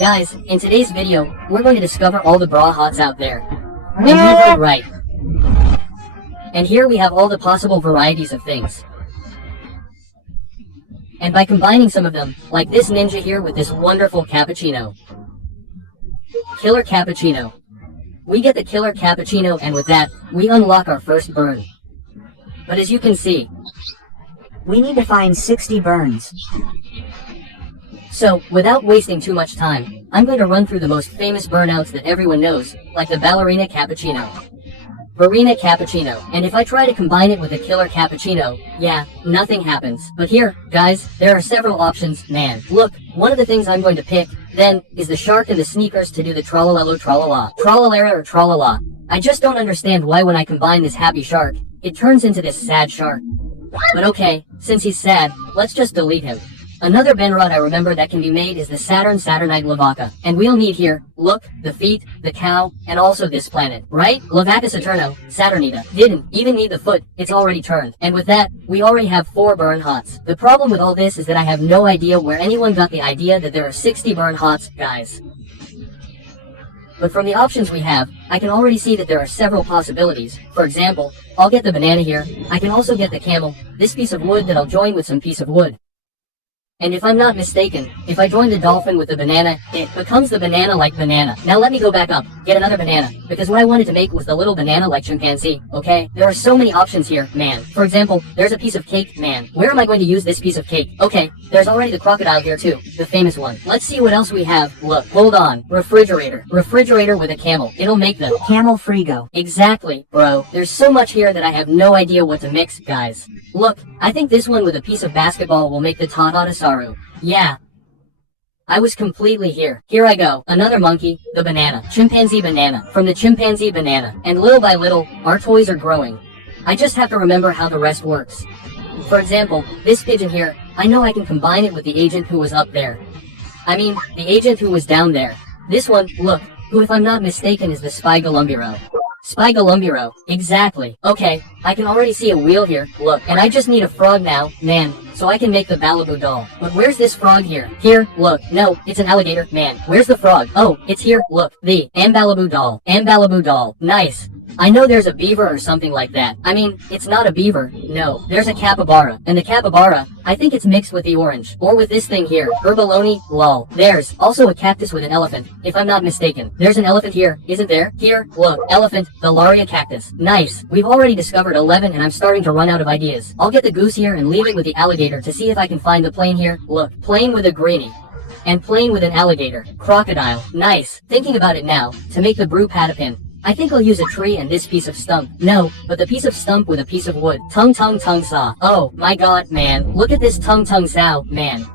Guys, in today's video, we're going to discover all the Brainrots out there. And you heard right. And here we have all the possible varieties of things. And by combining some of them, like this ninja here with this wonderful cappuccino. Killer cappuccino. We get the killer cappuccino, and with that, we unlock our first burn. But as you can see, we need to find 60 burns. So, without wasting too much time, I'm going to run through the most famous burnouts that everyone knows, like the ballerina cappuccino. Ballerina cappuccino, and if I try to combine it with a killer cappuccino, yeah, nothing happens. But here, guys, there are several options, man. Look, one of the things I'm going to pick, then, is the shark and the sneakers to do the tralalelo tralala. Tralalera or tralala. I just don't understand why when I combine this happy shark, it turns into this sad shark. But okay, since he's sad, let's just delete him. Another Brainrot I remember that can be made is the Saturnite Lavaca. And we'll need here, look, the feet, the cow, and also this planet, right? Lavaca Saturno, Saturnita, didn't even need the foot, it's already turned. And with that, we already have 4 Brainrots. The problem with all this is that I have no idea where anyone got the idea that there are 60 Brainrots, guys. But from the options we have, I can already see that there are several possibilities. For example, I'll get the banana here, I can also get the camel, this piece of wood that I'll join with some piece of wood. And if I'm not mistaken, if I join the dolphin with the banana, it becomes the banana-like banana. Now let me go back up, get another banana, because what I wanted to make was the little banana-like chimpanzee, okay? There are so many options here, man. For example, there's a piece of cake, man. Where am I going to use this piece of cake? Okay, there's already the crocodile here too, the famous one. Let's see what else we have. Look, hold on. Refrigerator. Refrigerator with a camel. It'll make the camel frigo. Exactly, bro. There's so much here that I have no idea what to mix, guys. Look, I think this one with a piece of basketball will make the Tadatasaru. Yeah. I was completely here. Here I go. Another monkey, the banana. Chimpanzee banana. From the chimpanzee banana. And little by little, our toys are growing. I just have to remember how the rest works. For example, this pigeon here, I know I can combine it with the agent who was up there. I mean, the agent who was down there. This one, look, who if I'm not mistaken is the Spy Galumbiro. Spy Galumbiro, exactly. Okay, I can already see a wheel here, look, and I just need a frog now, man, so I can make the Malibu doll. But where's this frog here? Here, look, no, it's an alligator, man, where's the frog? Oh, it's here, look, the Malibu doll. Malibu doll, nice. I know there's a beaver or something like that. I mean, it's not a beaver, no, there's a capybara, and the capybara, I think it's mixed with the orange, or with this thing here, herbaloni, lol. There's also a cactus with an elephant, if I'm not mistaken. There's an elephant here, isn't there? Here, look, elephant, the Laria cactus. Nice, we've already discovered 11 and I'm starting to run out of ideas. I'll get the goose here and leave it with the alligator to see if I can find the plane here, look, plane with a greenie. And plane with an alligator, crocodile, nice. Thinking about it now, to make the brew patapin. I think I'll use a tree and this piece of stump. No, but the piece of stump with a piece of wood. Tung saw. Oh, my god, man. Look at this tung sao, man.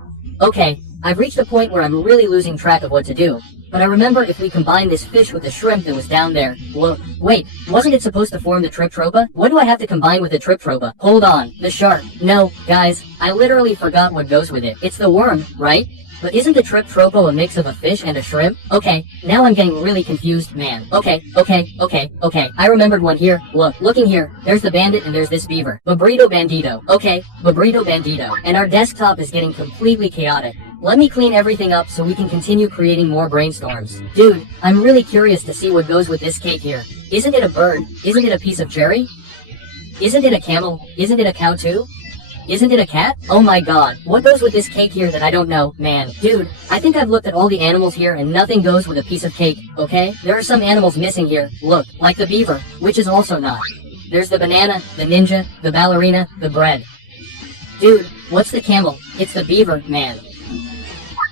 Okay, I've reached a point where I'm really losing track of what to do. But I remember if we combine this fish with the shrimp that was down there. Look, wait, wasn't it supposed to form the Triptropa? What do I have to combine with the Triptropa? Hold on, the shark. No, guys, I literally forgot what goes with it. It's the worm, right? But isn't the Triptropa a mix of a fish and a shrimp? Okay, now I'm getting really confused, man. Okay. I remembered one here. Look, looking here. There's the bandit and there's this beaver. Babrito Bandito. Okay, Babrito Bandito. And our desktop is getting completely chaotic. Let me clean everything up so we can continue creating more brainstorms. Dude, I'm really curious to see what goes with this cake here. Isn't it a bird? Isn't it a piece of cherry? Isn't it a camel? Isn't it a cow too? Isn't it a cat? Oh my god, what goes with this cake here that I don't know, man? Dude, I think I've looked at all the animals here and nothing goes with a piece of cake, okay? There are some animals missing here, look, like the beaver, which is also not. There's the banana, the ninja, the ballerina, the bread. Dude, what's the camel? It's the beaver, man.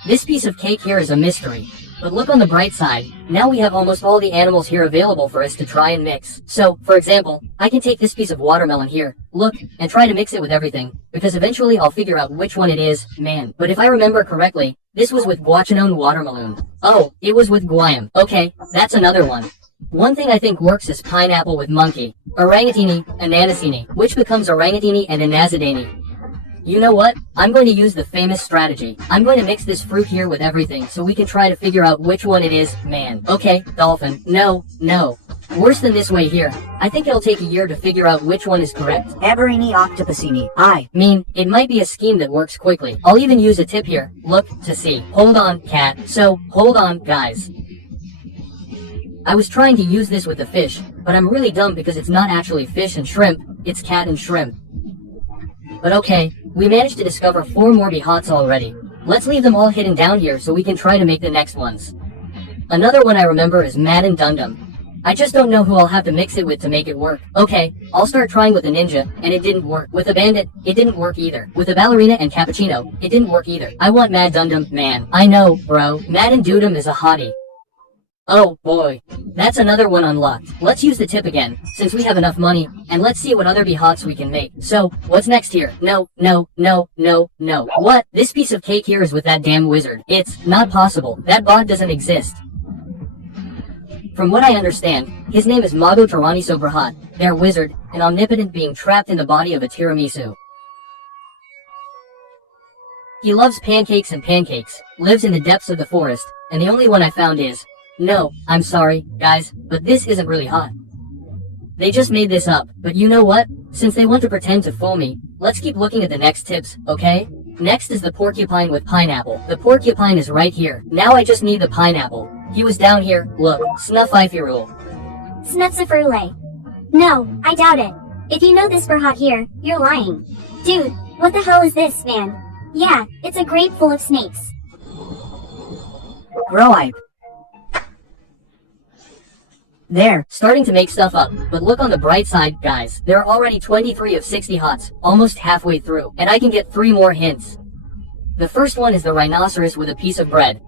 This piece of cake here is a mystery. But look on the bright side, now we have almost all the animals here available for us to try and mix. So, for example, I can take this piece of watermelon here, look, and try to mix it with everything, because eventually I'll figure out which one it is, man. But if I remember correctly, this was with guachanon watermelon. Oh, it was with guayam. Okay, that's another one. One thing I think works is pineapple with monkey, orangutini, ananasini, which becomes orangutini and anazadani. You know what? I'm going to use the famous strategy. I'm going to mix this fruit here with everything so we can try to figure out which one it is, man. Okay, dolphin. No. Worse than this way here. I think it'll take a year to figure out which one is correct. Eberini octopusini. I. Mean, it might be a scheme that works quickly. I'll even use a tip here. Look, to see. Hold on, cat. So, hold on, guys. I was trying to use this with the fish, but I'm really dumb because it's not actually fish and shrimp, it's cat and shrimp. But okay, we managed to discover 4 more behots already. Let's leave them all hidden down here so we can try to make the next ones. Another one I remember is Mad and Dundum. I just don't know who I'll have to mix it with to make it work. Okay, I'll start trying with a ninja, and it didn't work. With a bandit, it didn't work either. With a ballerina and cappuccino, it didn't work either. I want Mad Dundum, man. I know, bro. Mad and Dudum is a hottie. Oh boy, that's another one unlocked. Let's use the tip again, since we have enough money, and let's see what other behots we can make. So, what's next here? No. What? This piece of cake here is with that damn wizard. It's not possible. That bot doesn't exist. From what I understand, his name is Mago Tiramisu Brahat, their wizard, an omnipotent being trapped in the body of a tiramisu. He loves pancakes and pancakes, lives in the depths of the forest, and the only one I found is... No, I'm sorry, guys, but this isn't really hot. They just made this up, but you know what? Since they want to pretend to fool me, let's keep looking at the next tips, okay? Next is the porcupine with pineapple. The porcupine is right here. Now I just need the pineapple. He was down here, look, Snuff-I-Fi-Rule. Snuff-Safirule. No, I doubt it. If you know this Berhat here, you're lying. Dude, what the hell is this, man? Yeah, it's a grate full of snakes. Groipe. There. Starting to make stuff up, but look on the bright side, guys. There are already 23 of 60 hots, almost halfway through, and I can get 3 more hints. The first one is the rhinoceros with a piece of bread.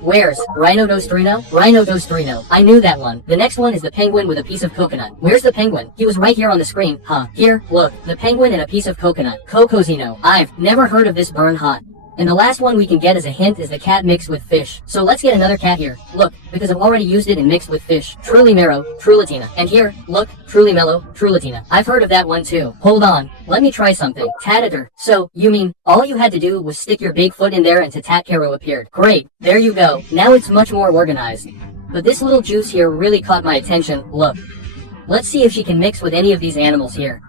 Where's Rhinodostrino? Rhinodostrino. I knew that one. The next one is the penguin with a piece of coconut. Where's the penguin? He was right here on the screen. Huh. Here, look. The penguin and a piece of coconut. Cocosino. I've never heard of this burn hot. And the last one we can get as a hint is the cat mixed with fish. So let's get another cat here. Look, because I've already used it and mixed with fish. Truly Mero, Trulatina. And here, look, Truly Mellow, Trulatina. I've heard of that one too. Hold on, let me try something. Tatator. So, you mean, all you had to do was stick your big foot in there and Tatkaro appeared. Great, there you go. Now it's much more organized. But this little juice here really caught my attention. Look. Let's see if she can mix with any of these animals here.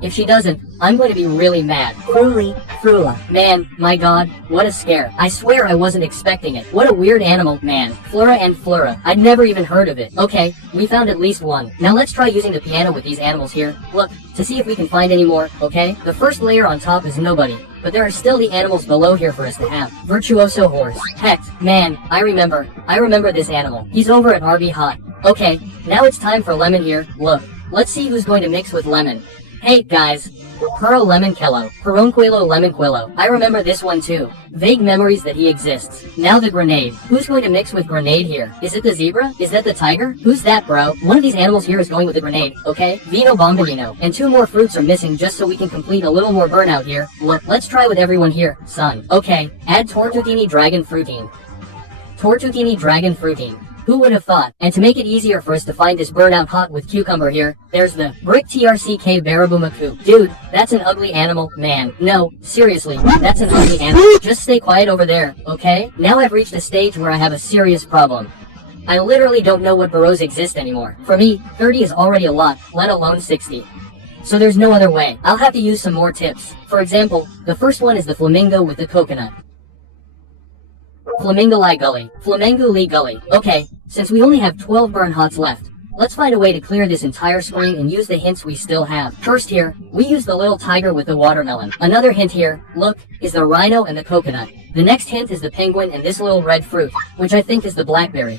If she doesn't, I'm going to be really mad. Fruli, Frula. Man, my god, what a scare. I swear I wasn't expecting it. What a weird animal, man. Flora and Flora. I'd never even heard of it. Okay, we found at least one. Now let's try using the piano with these animals here. Look, to see if we can find any more, okay? The first layer on top is nobody, but there are still the animals below here for us to have. Virtuoso horse. Heck, man, I remember this animal. He's over at RB Hot. Okay, now it's time for Lemon here. Look, let's see who's going to mix with Lemon. Hey, guys. Puro Lemonquillo. Peronquillo Lemonquillo. I remember this one too. Vague memories that he exists. Now the grenade. Who's going to mix with grenade here? Is it the zebra? Is that the tiger? Who's that, bro? One of these animals here is going with the grenade, okay? Vino Bombino. And 2 more fruits are missing just so we can complete a little more burnout here. Look, let's try with everyone here. Sun. Okay, add Tortutini Dragon Fruitine. Tortutini Dragon Fruitine. Who would have thought? And to make it easier for us to find this burnout hot with cucumber here, there's the Brick TRCK Barabumaku. Dude, that's an ugly animal, man. No, seriously, that's an ugly animal. Just stay quiet over there, okay? Now I've reached a stage where I have a serious problem. I literally don't know what burrows exist anymore. For me, 30 is already a lot, let alone 60. So there's no other way. I'll have to use some more tips. For example, the first one is the flamingo with the coconut. Flamingo Lee Gully. Flamingo Lee Gully. Okay, since we only have 12 burn hots left, let's find a way to clear this entire screen and use the hints we still have. First here, we use the little tiger with the watermelon. Another hint here, look, is the rhino and the coconut. The next hint is the penguin and this little red fruit, which I think is the blackberry.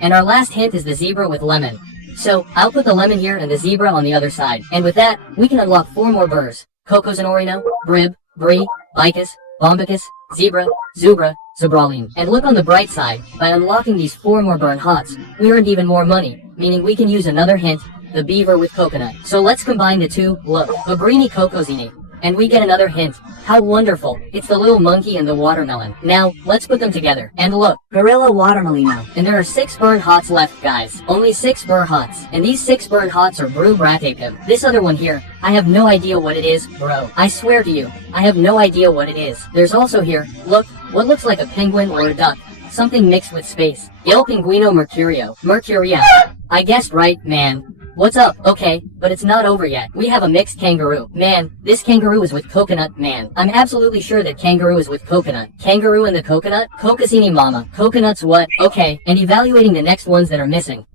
And our last hint is the zebra with lemon. So, I'll put the lemon here and the zebra on the other side. And with that, we can unlock 4 more burrs. Cocos and Orino, Brib, Brie, Bicus, Bombicus, Zebra, Zubra, Zebraline. And look on the bright side, by unlocking these 4 more burn hots, we earned even more money, meaning we can use another hint, the beaver with coconut. So let's combine the two, look, Babrini Cocosini. And we get another hint. How wonderful. It's the little monkey and the watermelon. Now, let's put them together. And look. Gorilla Watermelino. And there are 6 burn hots left, guys. Only 6 burn hots. And these 6 burn hots are Brew Bratapim. This other one here, I have no idea what it is, bro. I swear to you, I have no idea what it is. There's also here, look, what looks like a penguin or a duck. Something mixed with space. Il Pinguino Mercurio. Mercuria. I guessed right, man. What's up? Okay, but it's not over yet. We have a mixed kangaroo. Man, this kangaroo is with coconut, man. I'm absolutely sure that kangaroo is with coconut. Kangaroo and the coconut? Cocosini mama. Coconuts what? Okay, and evaluating the next ones that are missing.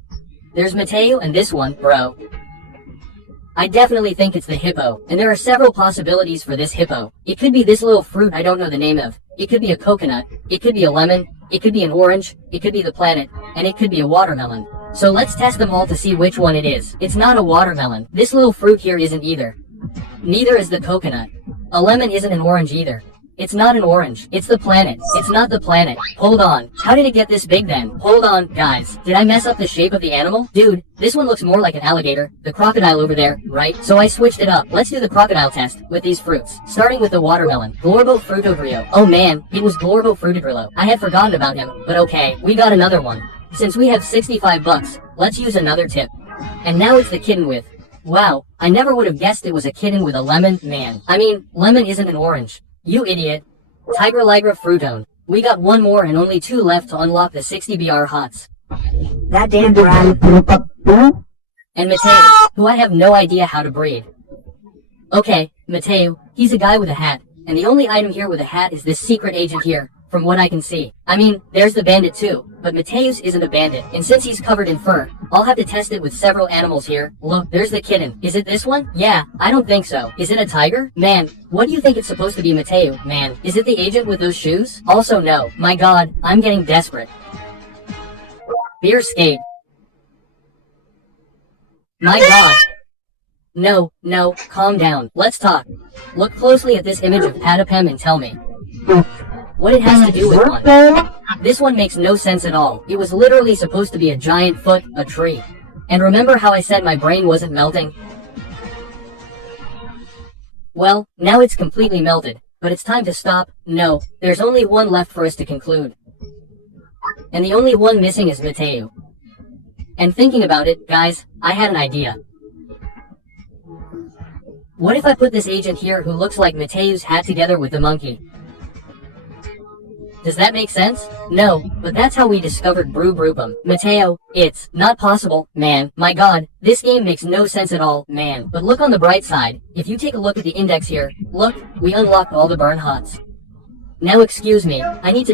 There's Mateo and this one, bro. I definitely think it's the hippo, and there are several possibilities for this hippo. It could be this little fruit I don't know the name of. It could be a coconut. It could be a lemon. It could be an orange. It could be the planet. And it could be a watermelon. So let's test them all to see which one it is. It's not a watermelon. This little fruit here isn't either. Neither is the coconut. A lemon isn't an orange either. It's not an orange. It's the planet. It's not the planet. Hold on. How did it get this big then? Hold on, guys. Did I mess up the shape of the animal? Dude, this one looks more like an alligator. The crocodile over there, right? So I switched it up. Let's do the crocodile test with these fruits. Starting with the watermelon. Glorbo frutodrio. Oh man, it was Glorbo frutodrillo. I had forgotten about him, but okay. We got another one. Since we have 65 bucks, let's use another tip. And now it's the kitten with. Wow, I never would have guessed it was a kitten with a lemon, man. I mean, lemon isn't an orange. You idiot. Tiger Ligra Frutone. We got one more and only 2 left to unlock the 60 BR hots. That damn brown. And Mateo, who I have no idea how to breed. Okay, Mateo, he's a guy with a hat, and the only item here with a hat is this secret agent here, from what I can see. I mean, there's the bandit too, but Mateus isn't a bandit, and since he's covered in fur, I'll have to test it with several animals here. Look, there's the kitten. Is it this one? Yeah, I don't think so. Is it a tiger? Man, what do you think it's supposed to be, Mateo? Man, is it the agent with those shoes? Also no. My god, I'm getting desperate. Beer skate. My god. No, calm down. Let's talk. Look closely at this image of Patapem and tell me what it has to do with one. This one makes no sense at all. It was literally supposed to be a giant foot, a tree. And remember how I said my brain wasn't melting? Well, now it's completely melted. But it's time to stop. No, there's only one left for us to conclude. And the only one missing is Mateo. And thinking about it, guys, I had an idea. What if I put this agent here who looks like Mateo's hat together with the monkey? Does that make sense? No, but that's how we discovered Brew Brewpum. Mateo, it's not possible, man. My god, this game makes no sense at all, man. But look on the bright side. If you take a look at the index here, look, we unlocked all the burn hots. Now excuse me, I need to